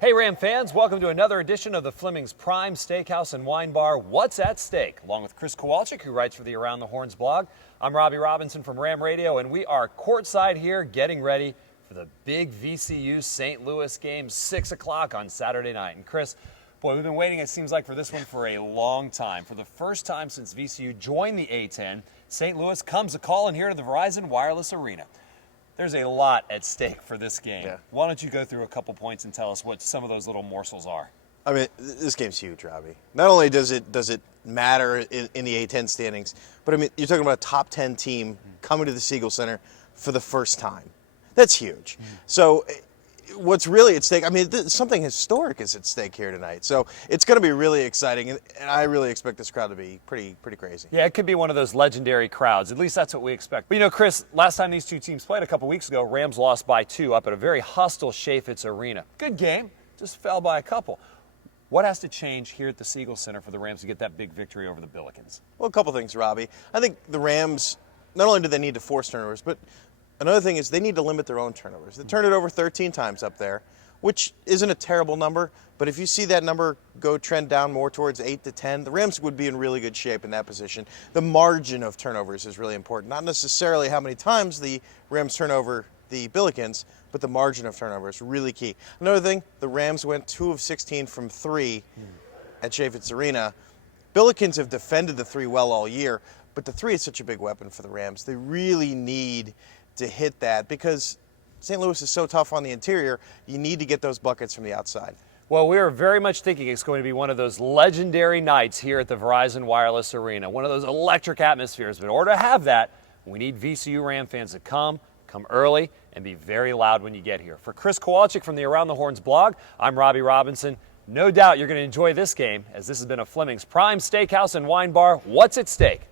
Hey Ram fans, welcome to another edition of the Fleming's Prime Steakhouse and Wine Bar, What's at Stake? Along with Chris Kowalczyk, who writes for the Around the Horns blog. I'm Robbie Robinson from Ram Radio, and we are courtside here getting ready for the big VCU St. Louis game, 6 o'clock on Saturday night. And Chris, boy, we've been waiting, it seems like, for this one for a long time. For the first time since VCU joined the A-10, St. Louis comes a-calling here to the Verizon Wireless Arena. There's a lot at stake for this game. Yeah. Why don't you go through a couple points and tell us what some of those little morsels are? I mean, this game's huge, Robbie. Not only does it matter in the A-10 standings, but I mean, you're talking about a top 10 team coming to the Siegel Center for the first time. That's huge. So what's really at stake, I mean, something historic is at stake here tonight. So it's going to be really exciting, and I really expect this crowd to be pretty crazy. Yeah, it could be one of those legendary crowds. At least that's what we expect. But you know, Chris, last time these two teams played a couple weeks ago, Rams lost by 2 up at a very hostile Chaffetz Arena. Good game, just fell by a couple. What has to change here at the Siegel Center for the Rams to get that big victory over the Billikens? Well, a couple things, Robbie. I think the Rams, not only do they need to force turnovers, but another thing is they need to limit their own turnovers. They turned it over 13 times up there, which isn't a terrible number, but if you see that number go trend down more towards 8 to 10, the Rams would be in really good shape in that position. The margin of turnovers is really important, not necessarily how many times the Rams turn over the Billikens, but the margin of turnover is really key. Another thing, the Rams went 2 of 16 from 3 at Chaffetz Arena. Billikens have defended the 3 well all year, but the 3 is such a big weapon for the Rams. They really need to hit that because St. Louis is so tough on the interior, you need to get those buckets from the outside. Well, we are very much thinking it's going to be one of those legendary nights here at the Verizon Wireless Arena, one of those electric atmospheres. But in order to have that, we need VCU Ram fans to come early, and be very loud when you get here. For Chris Kowalczyk from the Around the Horns blog, I'm Robbie Robinson. No doubt you're going to enjoy this game, as this has been a Fleming's Prime Steakhouse and Wine Bar. What's at stake?